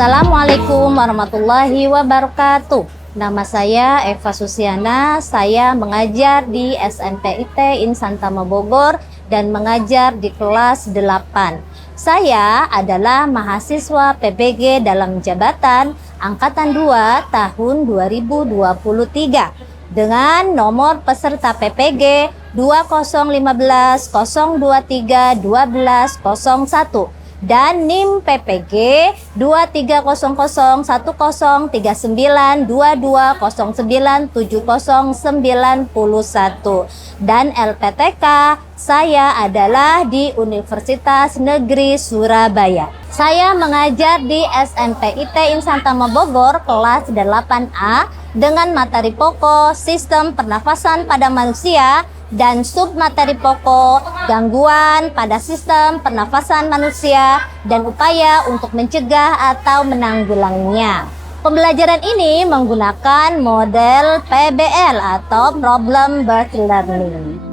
Assalamualaikum warahmatullahi wabarakatuh. Nama saya Eva Susiana, saya mengajar di SMP IT Insan Tama Bogor dan mengajar di kelas 8. Saya adalah mahasiswa PPG dalam jabatan Angkatan 2 tahun 2023 dengan nomor peserta PPG 2015 023 1201 dan NIM PPG 2301103922097091 dan LPTK saya adalah di Universitas Negeri Surabaya. Saya mengajar di SMP IT Insan Tama Bogor kelas 8A dengan materi pokok Sistem Pernafasan pada Manusia dan submateri pokok gangguan pada sistem pernafasan manusia dan upaya untuk mencegah atau menanggulanginya. Pembelajaran ini menggunakan model PBL atau Problem Based Learning.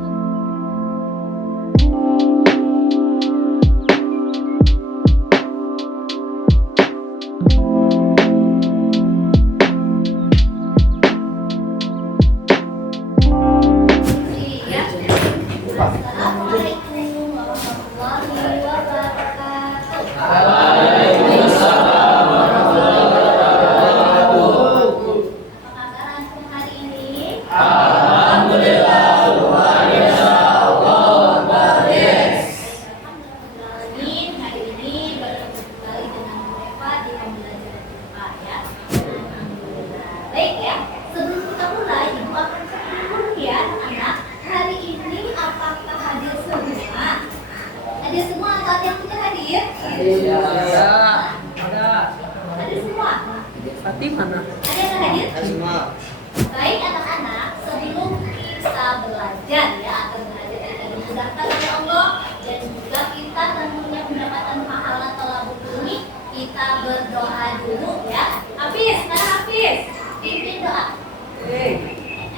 Baik anak-anak, sebelum kita belajar ya atau belajar yang dimudahkan oleh Allah dan juga kita tentunya mendapatkan pahala thalabut ini, kita berdoa dulu ya. Hafiz, mana Hafiz? Pimpin doa.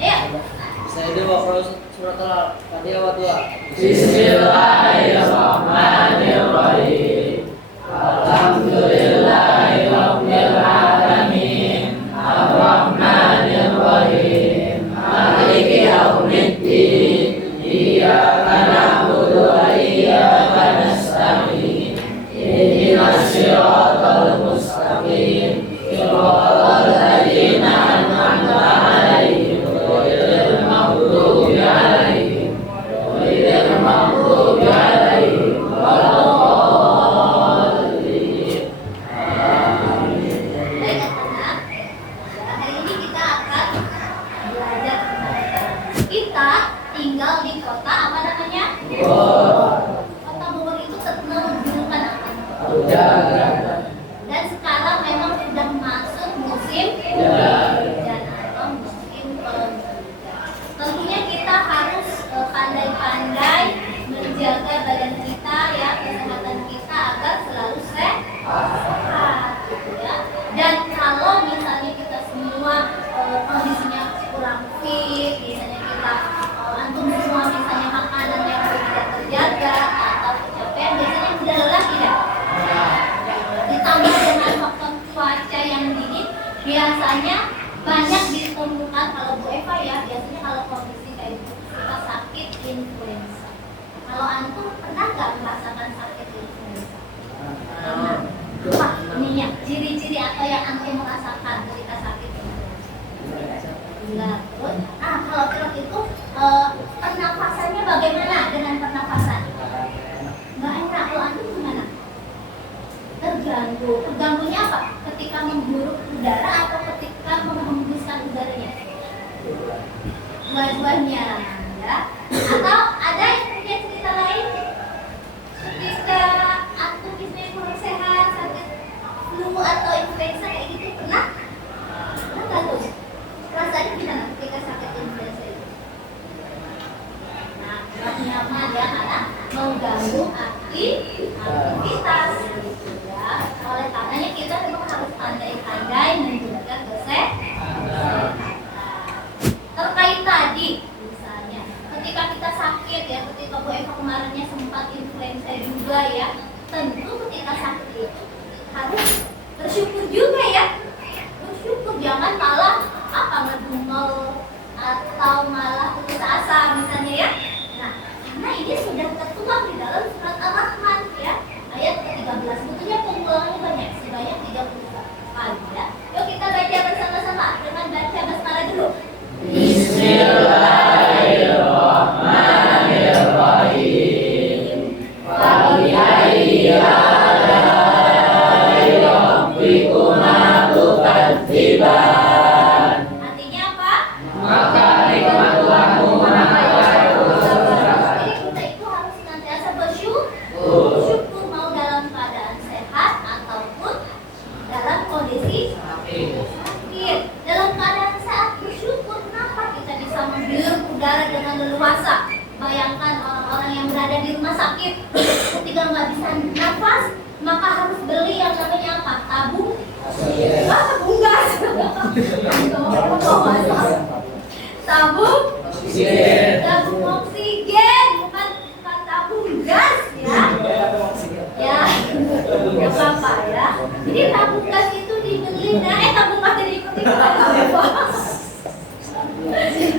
Ayo. Saya doa surat Al-Fatihah wa doa. Bismillahirrahmanirrahim. Alhamdulillahirabbil alamin. Ar-Rahmanir-Rahim. Maliki yaumiddin. Iyyaka na'budu wa iyyaka nasta'in. Ihdinas siratal mustaqim. Siratal ladzina an'amta 'alaihim ghairil maghdubi 'alaihim waladdallin. Baik anak-anak, hari ini kita akan belajar kita tinggal di kota apa namanya? Kota Bogor itu terkenal menunjukkan apa? Dan sekarang memang sudah masuk musim hujan atau musim penghujan. Tentunya kita harus pandai-pandai menjaga badan kita ya, kesehatan kita agar selalu sehat gitu ya. Dan kalau misalnya kita semua kondisinya kurang fit, misalnya kita antum semua misalnya makanan yang tidak terjaga atau kecapean, biasanya sudah lelah tidak? Ditambah dengan faktor cuaca yang dingin, biasanya banyak ditemukan kalau Bu Eva ya, biasanya kalau kondisi kayak gitu kita sakit influenza. Kalau antum pernah nggak merasakan sakit influenza? Pernah. Apa ininya ciri-ciri atau yang antum merasakan ketika sakit influenza? Enggak. Nah, kalau pilek itu pernafasannya bagaimana dengan pernafasan? Nggak enak. Kalau antum gimana? Terganggu. Terganggunya apa? Ketika menghirup udara atau ketika menghembuskan udaranya? Dua-duanya ya. Atau ada yang punya cerita lain? Ketika antum misalnya kurang sehat, sakit flu atau influenza kayak gitu, pernah? Pernah nggak tuh? Rasanya gimana ketika sakit influenza itu? Nah, kurang nyaman ya, karena mengganggu aktivitas gitu ya. Oleh karenanya kita memang harus pandai-pandai menjaga kesehatan. Terkait tadi, misalnya ketika kita sakit ya, ketika Bu Eva kemarinnya sempat influenza juga ya, tentu ketika sakit itu harus bersyukur juga ya. Bersyukur, jangan malah apa ngedumel atau malah putus asa misalnya ya. Nah, karena ini sudah tertuang di dalam surat Ar-Rahman ya, ayat ke-13. Sebetulnya pengulangannya banyak, sebanyak 30 kali ya. Yuk kita baca bersama-sama dengan baca basmalah dulu. Bismillahirrahmanirrahim. Fabiayyi alai rabbikuma tukadziban. Artinya apa? Maka nikmat Tuhanmu Jadi kita itu harus senantiasa bersyukur, mau dalam keadaan sehat ataupun dalam kondisi sakit. Dalam keadaan sehat bersyukur, kenapa kita bisa menghirup udara dengan leluasa? Bayangkan orang-orang yang berada di rumah sakit ketika nggak bisa nafas, maka harus beli yang namanya apa? Tabung gas. Tabung oksigen, bukan tabung gas ya. Ya, nggak apa-apa ya. Jadi tabung gas itu dibeli, tabung gas jadi ikut-ikutan.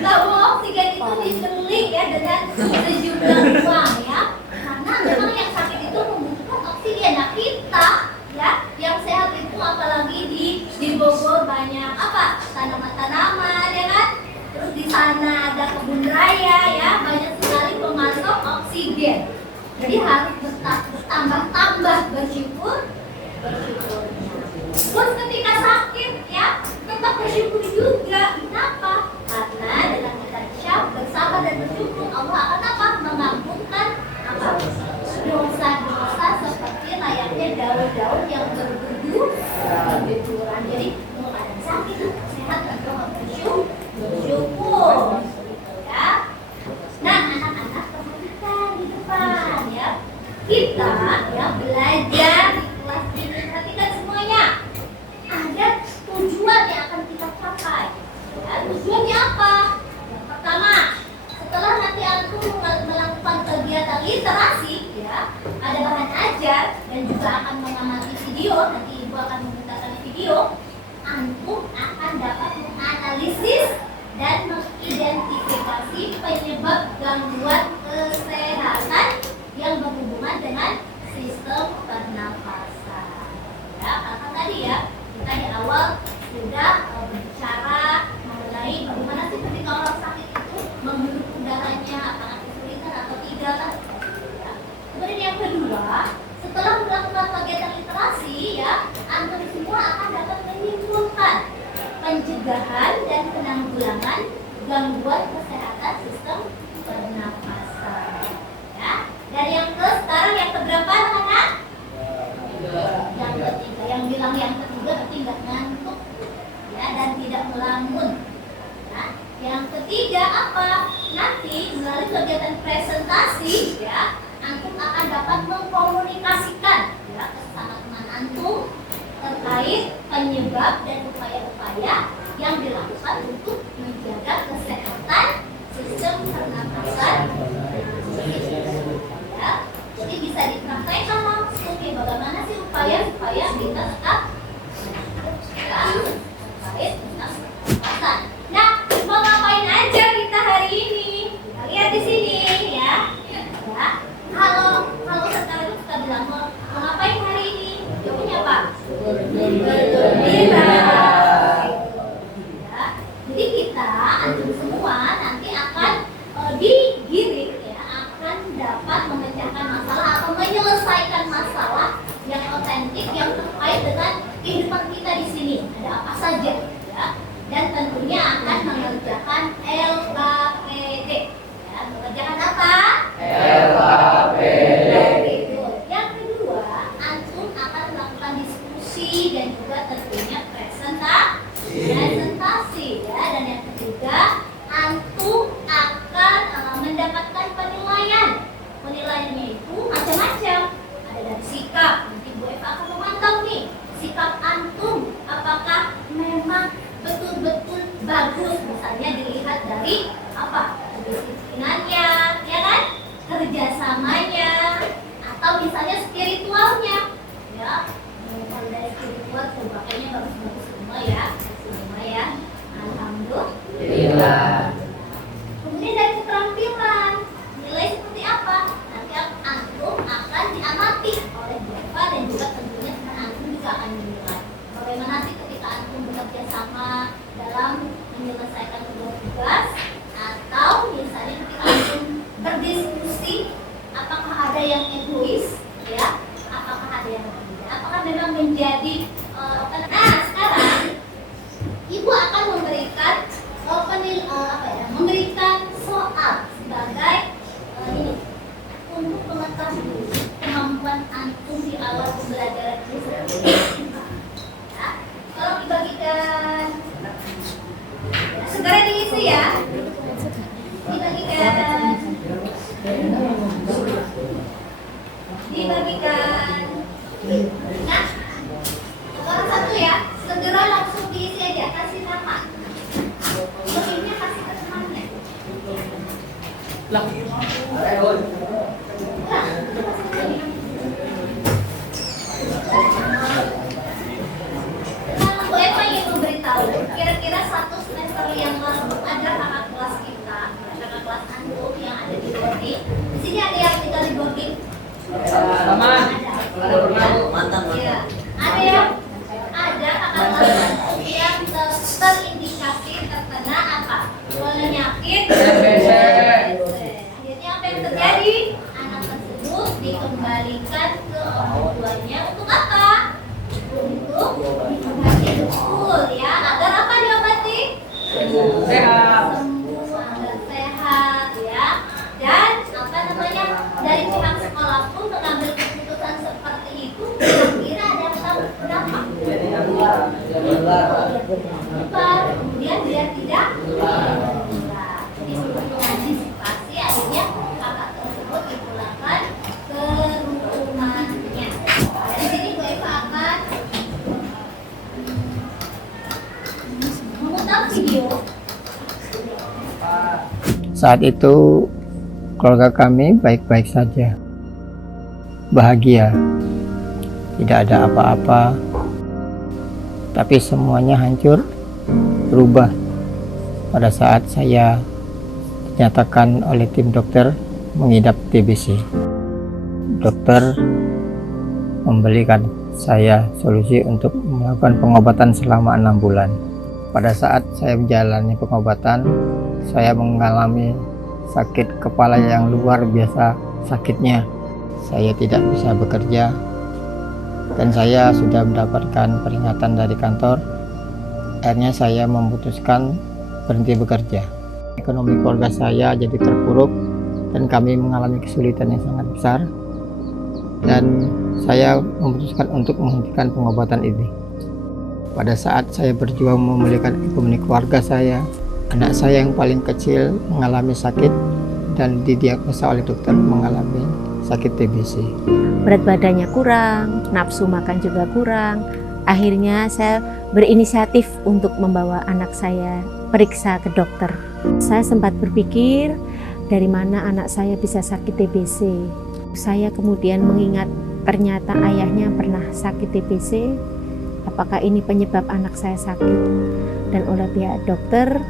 Tabung oksigen itu dibeli ya dengan sejumlah uang ya. Karena memang yang sakit itu membutuhkan oksigen. Nah kita ya, yang sehat itu apalagi di Bogor banyak apa? Tanaman-tanaman ya kan? Terus di sana ada kebun raya ya, banyak sekali pemasok oksigen. Jadi harus bertambah-tambah bersyukur. Terus ketika sakit ya, tetap bersyukur juga. Kenapa? Karena dengan kita bersabar dan bersyukur, Allah akan apa? Mengampunkan apa? Dosa-dosa seperti layaknya daun-daun yang berguguran. Jadi mau ada sakit atau sehat tentu harus bersyukur. Ya. Nah, anak-anak perhatikan di depan ya. Kita ya belajar di kelas ini, perhatikan semuanya. Ada tujuan yang akan kita capai. Ya, tujuannya apa? Yang pertama, setelah nanti antum melakukan kegiatan literasi ya, ada bahan ajar dan juga akan mengamati video, nanti ibu akan memintakan video, antum akan dapat menganalisis dan mengidentifikasi penyebab gangguan kesehatan yang berhubungan dengan sistem pernafasan. Ya, karena tadi ya kita di awal sudah berbicara mengenai bagaimana sih ketika orang sakit itu menghirup udaranya, apakah kesulitan atau tidak kan? Ya. Kemudian yang kedua, setelah melakukan kegiatan literasi ya, antum semua akan dapat menyimpulkan pencegahan dan penanggulangan gangguan kesehatan sistem pernafasan. Ya. Dan yang sekarang yang keberapa anak-anak? Yang ketiga. Yang bilang yang ketiga berarti nggak ngantuk ya, dan tidak melamun. Nah, yang ketiga apa? Nanti melalui kegiatan presentasi ya, antum akan dapat mengkomunikasikan ya ke sesama teman antum terkait penyebab dan upaya-upaya yang dilakukan untuk menjaga kesehatan sistem pernapasan. Ya, jadi bisa dipraktekkan langsung ya, bagaimana sih upaya supaya kita tetap terkait tentang pernapasan. Nah, mau ngapain aja kita hari ini? Kita lihat di sini ya. Ya, kalau sekarang itu kita bilang mau ngapain hari ini? Jawabnya apa? Bergembira. Ya, jadi kita antum semua nanti akan digiring ya, akan dapat memecahkan masalah atau menyelesaikan masalah yang otentik yang terkait dengan kehidupan kita di sini. Ada apa saja ya? Dan tentunya akan mengerjakan LKPD. Ya, mengerjakan apa? LKPD. Yang kedua, antum akan melakukan diskusi dan juga tentunya presentasi ya. Dan yang ketiga, antum akan mendapatkan penilaian. Penilaiannya itu macam-macam. Ada dari sikap. Nanti Bu Eva akan memantau nih sikap antum apakah memang betul-betul bagus, misalnya dilihat dari apa? Kedisiplinannya, ya kan? Kerjasamanya, atau misalnya spiritualnya, ya. Kalau dari segi kuat, coba kayaknya bagus-bagus semua ya. Alhamdulillah. Kemudian dari keterampilan, nilai seperti apa? Nanti antum akan diamati oleh Bapak dan juga tentunya teman antum juga akan menilai. Bagaimana sih ketika antum bekerja sama dalam menyelesaikan sebuah tugas, atau misalnya ketika antum berdiskusi, apakah ada yang egois, ya? Apakah ada yang tidak? Apakah memang menjadi sekarang Ibu akan memberikan memberikan soal sebagai ini untuk mengetahui kemampuan antum di awal pembelajaran ini seperti apa. Ya. Kalau dibagikan, segera diisi ya. Dibagikan. Nah, orang satu ya, segera langsung diisi aja, kasih nama. Lebihnya kasih ke temannya. Lah. Bu Eva ingin memberitahu, kira-kira satu semester yang lalu ada kakak kelas kita, kakak kelas antum yang ada di boarding. Di sini ada yang tinggal di boarding. Teman. Ada pernah Bu, mantan. Iya. Ada kakak kelas antum yang terindikasi terkena apa? Penyakit TBC. Akhirnya apa yang terjadi? Anak tersebut dikembalikan ke orang tuanya untuk apa? Untuk diobati betul ya, agar apa diobati? Sehat. Sembuh, agar sehat ya. Dan apa namanya? Dari pihak sekolah pun mengambil keputusan seperti itu. Kira ada yang tahu berapa? Kemudian dia tidak jadi untuk mengantisipasi akhirnya kakak tersebut dipulangkan ke rumahnya. Dari sini Bu Eva akan memutar video. Saat itu keluarga kami baik-baik saja, bahagia, tidak ada apa-apa, tapi semuanya hancur, berubah pada saat saya dinyatakan oleh tim dokter mengidap TBC. Dokter memberikan saya solusi untuk melakukan pengobatan selama 6 bulan. Pada saat saya menjalani pengobatan, saya mengalami sakit kepala yang luar biasa sakitnya. Saya tidak bisa bekerja dan saya sudah mendapatkan peringatan dari kantor. Akhirnya saya memutuskan berhenti bekerja. Ekonomi keluarga saya jadi terpuruk dan kami mengalami kesulitan yang sangat besar, dan saya memutuskan untuk menghentikan pengobatan ini. Pada saat saya berjuang memulihkan ekonomi keluarga saya, anak saya yang paling kecil mengalami sakit dan didiagnosa oleh dokter mengalami sakit TBC. Berat badannya kurang, nafsu makan juga kurang. Akhirnya saya berinisiatif untuk membawa anak saya periksa ke dokter. Saya sempat berpikir dari mana anak saya bisa sakit TBC. Saya kemudian mengingat ternyata ayahnya pernah sakit TBC. Apakah ini penyebab anak saya sakit? Dan oleh pihak dokter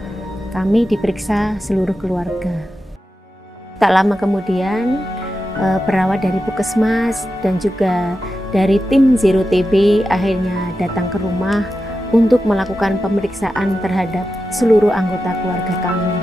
kami diperiksa seluruh keluarga. Tak lama kemudian perawat dari Puskesmas dan juga dari tim Zero TB akhirnya datang ke rumah untuk melakukan pemeriksaan terhadap seluruh anggota keluarga kami.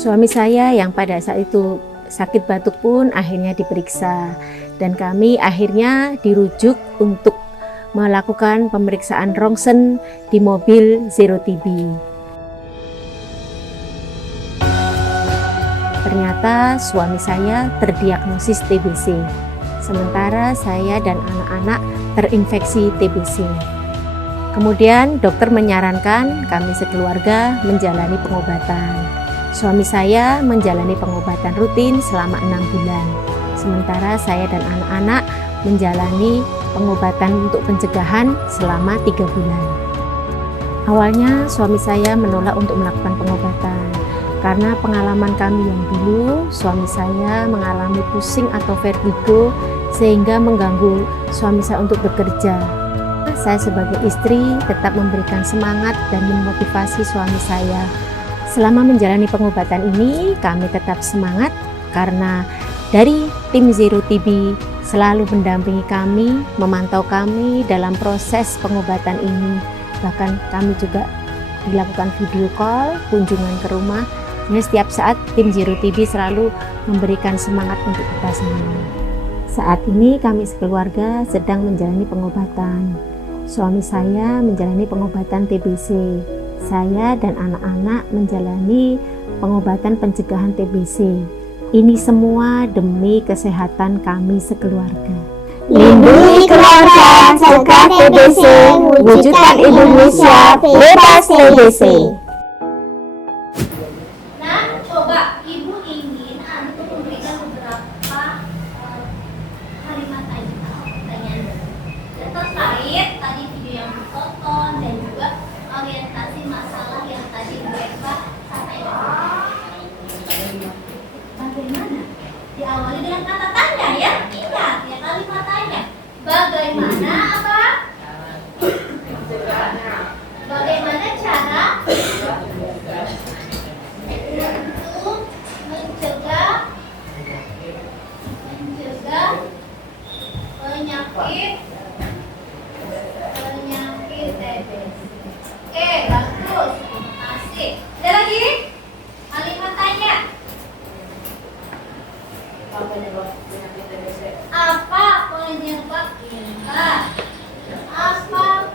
Suami saya yang pada saat itu sakit batuk pun akhirnya diperiksa, dan kami akhirnya dirujuk untuk melakukan pemeriksaan rongsen di mobil Zero TB. Ternyata suami saya terdiagnosis TBC, sementara saya dan anak-anak terinfeksi TBC. Kemudian dokter menyarankan kami sekeluarga menjalani pengobatan. Suami saya menjalani pengobatan rutin selama 6 bulan. Sementara saya dan anak-anak menjalani pengobatan untuk pencegahan selama 3 bulan. Awalnya suami saya menolak untuk melakukan pengobatan karena pengalaman kami yang dulu, suami saya mengalami pusing atau vertigo sehingga mengganggu suami saya untuk bekerja. Saya sebagai istri tetap memberikan semangat dan memotivasi suami saya. Selama menjalani pengobatan ini kami tetap semangat karena dari tim Zero TB selalu mendampingi kami, memantau kami dalam proses pengobatan ini. Bahkan kami juga dilakukan video call, kunjungan ke rumah. Jadi setiap saat tim Zero TB selalu memberikan semangat untuk kita semua. Saat ini kami sekeluarga sedang menjalani pengobatan. Suami saya menjalani pengobatan TBC. Saya dan anak-anak menjalani pengobatan pencegahan TBC. Ini semua demi kesehatan kami sekeluarga. Lindungi keluarga, cegah TBC, wujudkan Indonesia bebas TBC. Nah, coba Ibu ingin untuk memberikan beberapa kalimat aja pertanyaan yang terkait tadi video yang ditonton dan juga orientasi masalah yang tadi Bu Eva sampaikan. Bagaimana? Diawali dengan kata tanya ya. Ingat ya kalimat tanya. Bagaimana apa? Bagaimana cara untuk mencegah penyakit TBC. Oke, bagus. Asik. Ada lagi? Kalimat tanya. Apa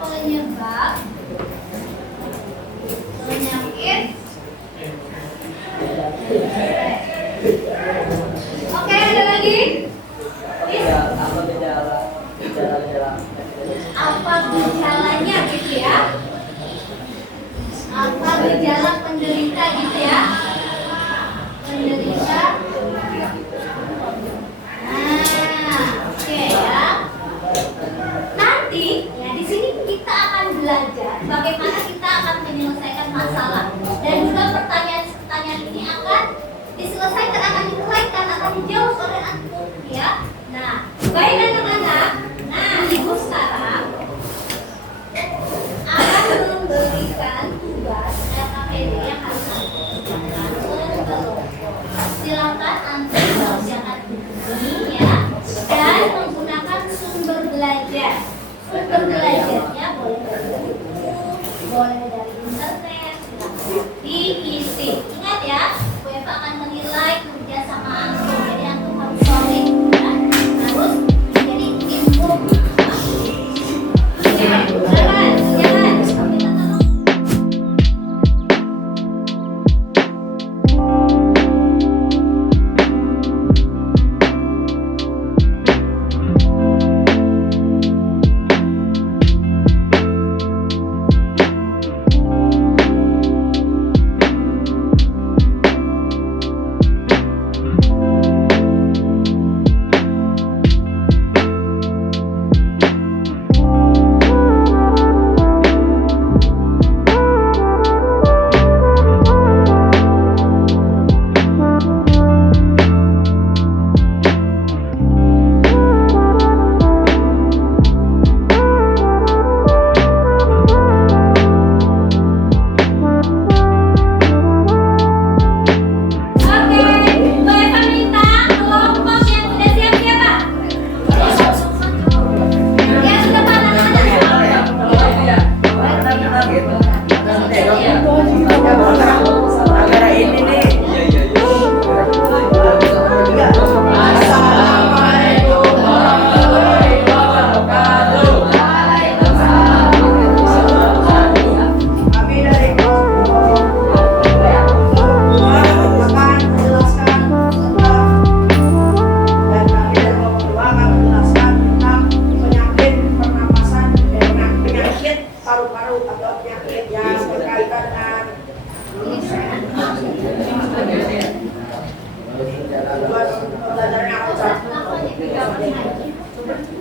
penyebab penyakit? Oke, ada lagi? Apa gejala? Apa gejalanya gitu ya? Apa gejala penderita gitu ya? Penderita. Oke ya. Nanti ya di sini kita akan belajar bagaimana kita akan menyelesaikan masalah dan juga pertanyaan ini akan diselesaikan, akan diuraikan, akan dijawab oleh antum ya. Nah, baik anak-anak. Nah, Ibu sekarang akan memberikan tugas LKPD yang harus antum kerjakan ke kelompok. Silakan antum mengerjakan ini ya dan menggunakan sumber belajar. Sumber belajarnya boleh dari buku, boleh dari internet, silakan diisi. Ingat ya, Bu Eva akan menilai kerja sama antum. Jadi antum harus solid ya. Harus jadi improve. Jangan. Kita tolong.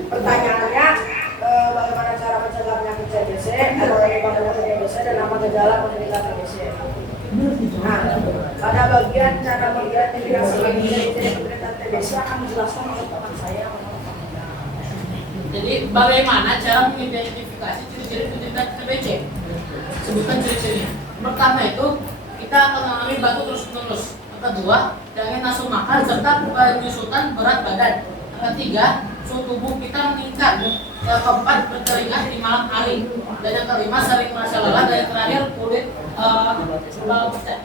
Pertanyaannya, bagaimana cara mencegah penyakit TBC, atau bagaimana TBC dan apa gejala penderita TBC. Nah, pada bagian cara mengidentifikasi ciri-ciri penderita TBC akan dijelaskan oleh teman saya. Jadi bagaimana cara mengidentifikasi ciri-ciri penderita TBC? Sebutkan ciri-cirinya. Pertama itu kita akan mengalami batuk terus-menerus. Kedua, dengan nafsu makan serta penyusutan berat badan. Ketiga, suhu tubuh kita meningkat. Yang keempat, berkeringat di malam hari. Dan yang kelima, sering merasa lelah. Dan yang terakhir, kulit pucat.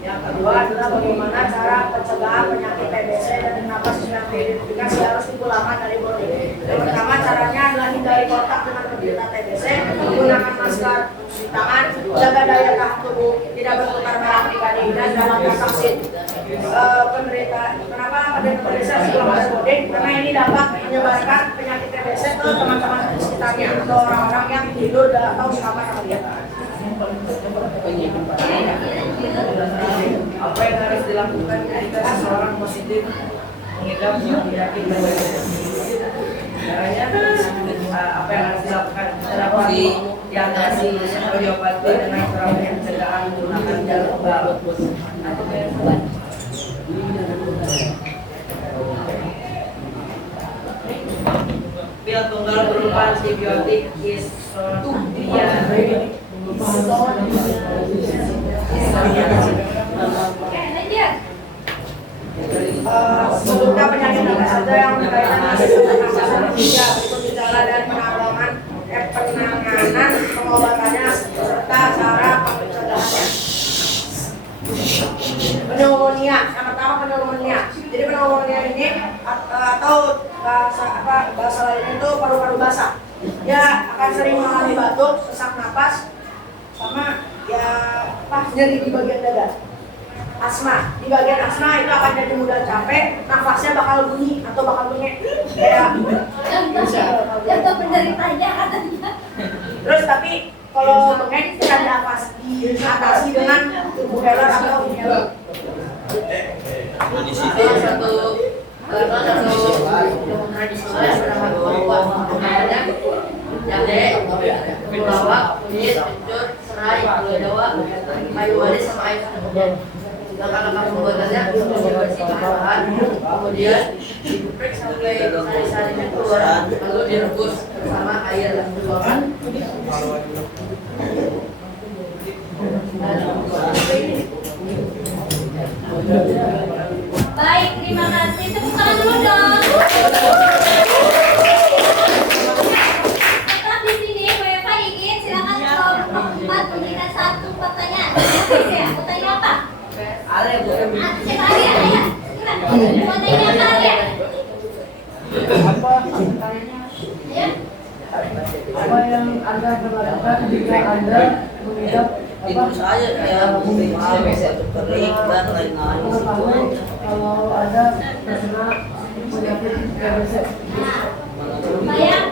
Yang kedua adalah bagaimana cara pencegahan penyakit TBC dan kenapa sesudah identifikasi harus dipulangkan dari body. Yang pertama caranya adalah hindari kontak dengan penderita TBC, menggunakan masker, cuci tangan, jaga daya tahan tubuh, tidak bertukar barang pribadi dan jangan vaksin. Kenapa penderita TBC harus dipulangkan dari body? Karena ini dapat menyebarkan penyakit TBC ke teman-teman di sekitarnya atau orang-orang yang tidur atau sama sama dia. Apa yang harus dilakukan jika seseorang positif mengidap penyakit TBC? Caranya apa yang harus dilakukan? Terdapat diagnosi atau diobati dengan terapi pencegahan menggunakan gel kebal. Pil tunggal berupa antibiotik isoniazid. Sebutkan penyakit apa saja yang berkaitan dengan pernafasan manusia, berikut gejala dan penanganan, pengobatannya serta cara pencegahannya. Pneumonia, yang pertama pneumonia. Jadi pneumonia ini atau bahasa lainnya itu paru-paru basah. Dia akan sering mengalami batuk, sesak napas, sama nyeri di bagian dada. Asma, di bagian asma itu akan jadi mudah capek, nafasnya bakal bunyi atau bakal bengek kayak Contoh penderitanya katanya. terus tapi kalau bengek bisa diatasi dengan inhaler atau inhaler. Langkah-langkah pembuatannya bersih bahan, kemudian digeprek sampai sari-sarinya keluar, lalu direbus bersama air dan tuangkan. Baik, terima kasih. Tepuk tangan dulu dong. Tetap di sini, Bu Eva ingin silakan kelompok 4 memberikan satu pertanyaan. Ya, pertanyaan apa? Siapa Arya? Ya. Pertanyaan apa Arya? Ya. Apa yang Anda lakukan jika Anda mengidap itu saya ya TBC kering dan lain-lain kalau ada terkena penyakit TBC? Bayang,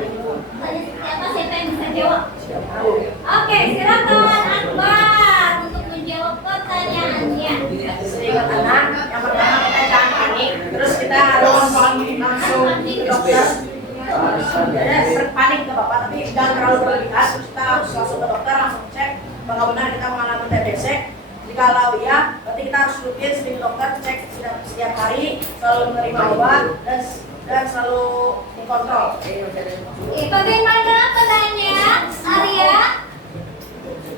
siapa yang bisa jawab? Oke, silakan Akbar untuk menjawab pertanyaannya. Seingat anak, yang pertama kita jangan panik, terus kita harus langsung ke dokter. Jadi panik ke bapak, tapi jangan terlalu berlebihan. Kita harus langsung ke dokter, langsung cek apakah benar kita mengalami TBC. Jikalau ya, berarti kita harus rutin sering ke dokter, cek setiap hari, selalu menerima obat dan selalu dikontrol. Bagaimana pertanyaan Arya?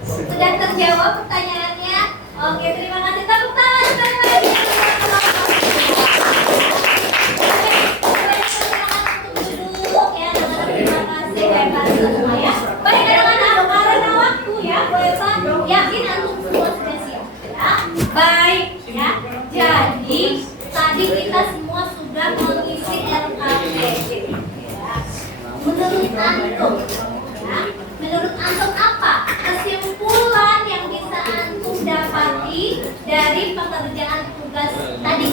Sudah terjawab pertanyaannya? Oke, terima kasih. Tepuk tangan sekali lagi. Terima kasih, hebat semua ya. Baik, anak-anak, karena waktu ya, Bu Eva yakin antum semua sudah siap. Ya, baik ya. Jadi tadi kita semua sudah mengisi LKPD. Ya. Menurut antum apa kesimpulan yang bisa antum dapati dari pekerjaan tugas tadi?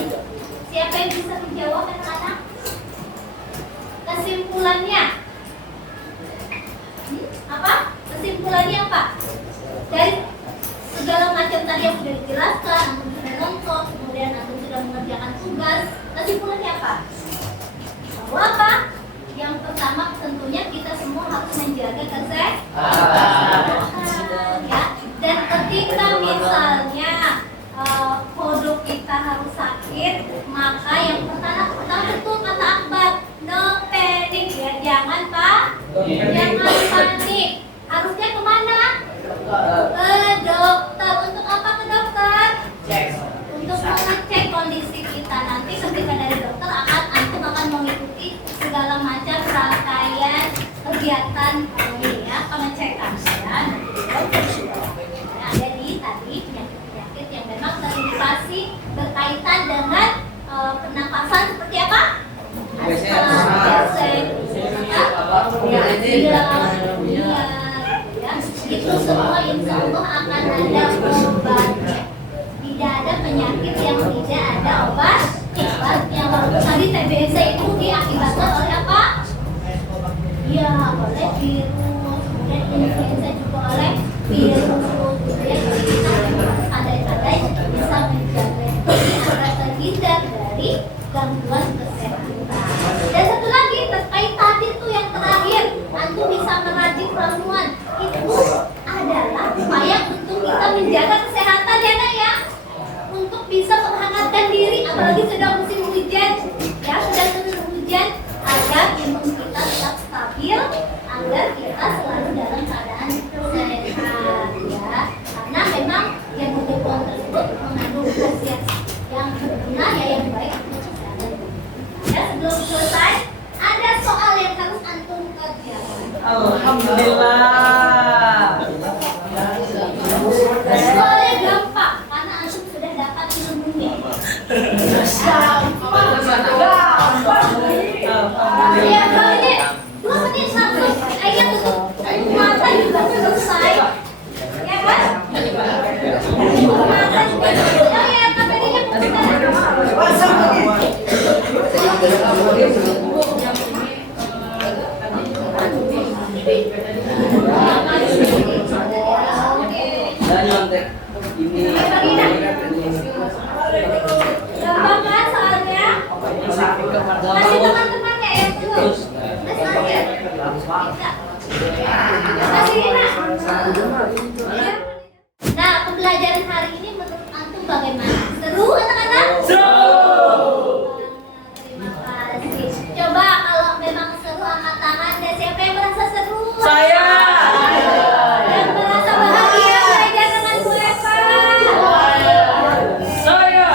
Siapa yang bisa menjawab anak-anak? Kesimpulannya apa? Kesimpulannya apa? Dari segala macam tadi yang sudah dijelaskan, antum sudah nonton, kemudian antum sudah mengerjakan tugas. Kesimpulannya apa? bahwa apa? Yang pertama tentunya kita semua harus menjaga kesehatan ya. Dan ketika misalnya kodok kita harus sakit, maka yang pertama betul kata Akbar, no panic ya, jangan Pak, jangan panik. Harusnya kemana? Ke dokter. Untuk apa ke dokter? Untuk mengecek kondisi kita. Nanti ketika dari dokter antum akan mengikuti segala macam rangkaian kegiatan ini ya, pengecekan ya. Ada di tadi penyakit-penyakit yang memang terindikasi berkaitan dengan pernapasan seperti apa? Itu semua insya Allah akan ada obatnya. Tidak ada penyakit yang tidak ada obatnya. Tadi TBC itu diakibatkan oleh apa? Ya, oleh virus. Kemudian influenza juga oleh virus. Ya, kita pandai-pandai bisa menjaga diri agar terhindar dari gangguan kesehatan. Dan satu lagi terkait tadi tuh yang terakhir, antum bisa merajik ramuan. Itu adalah upaya untuk kita menjaga kesehatan ya Nak ya, untuk bisa menghangatkan diri apalagi sudah musim hujan ya, sudah turun hujan, agar imun kita tetap stabil, agar kita selalu dalam keadaan sehat ya. Karena memang yang mudah tersebut mengandung khasiat yang berguna ya, yang baik untuk kesehatan. Ya, sebelum selesai ada soal yang harus antum kerjakan. Alhamdulillah. Soalnya gampang karena antum sudah dapat ilmunya. Ya, soalnya 2 menit langsung aja tutup mata juga selesai. Ya kan? Mata juga selesai. Oh ya, KPD-nya gampang kan soalnya? Masih teman-teman ya yang belum? Masih aja? Masih enak? Nah, pembelajaran hari ini menurut antum bagaimana? Seru anak-anak? Terima kasih. Coba kalau memang seru angkat tangan. Dan siapa yang merasa seru? Saya. Yang merasa bahagia belajar dengan Bu Eva? Saya.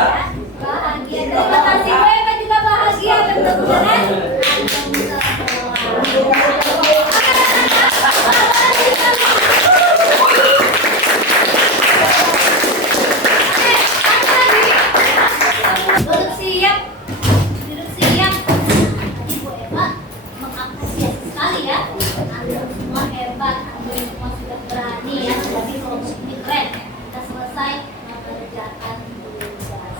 Bahagia. Terima kasih Bu Eva juga bahagia bertemu dengan antum semua. Duduk siap. Tadi Bu Eva mengapresiasi sekali ya. Antum semua hebat, antum semua sudah berani ya, jadi kelompok ini keren. Kita selesai mengerjakan tugas.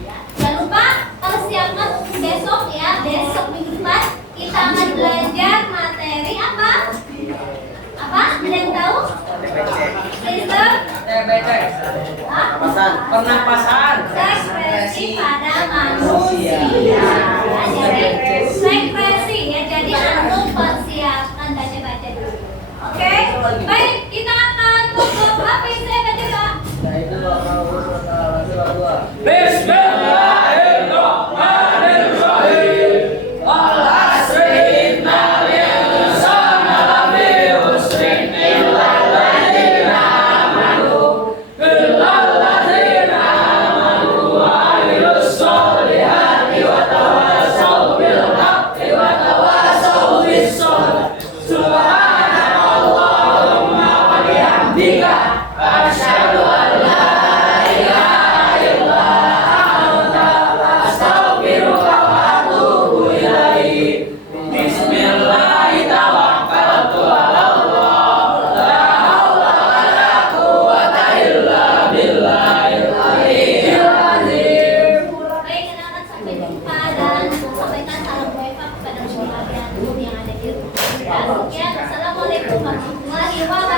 Ya. Jangan lupa persiapkan besok ya, besok minggu depan kita akan belajar materi apa? Apa? Ada yang tahu? Sistem? Pernapasan. Sekresi pada manusia. Ya, jadi sekresi ya. Jadi antum persiapkan baca-baca dulu. Oke? Baik, kita akan tutup. Apa yang saya baca Kak? Bismillahirrahmanirrahim. Baik, anak-anak, sampai jumpa dan sampaikan salam Bu Eva kepada semua yang ada di rumah. Ya, sekian. Assalamualaikum warahmatullahi wabarakatuh.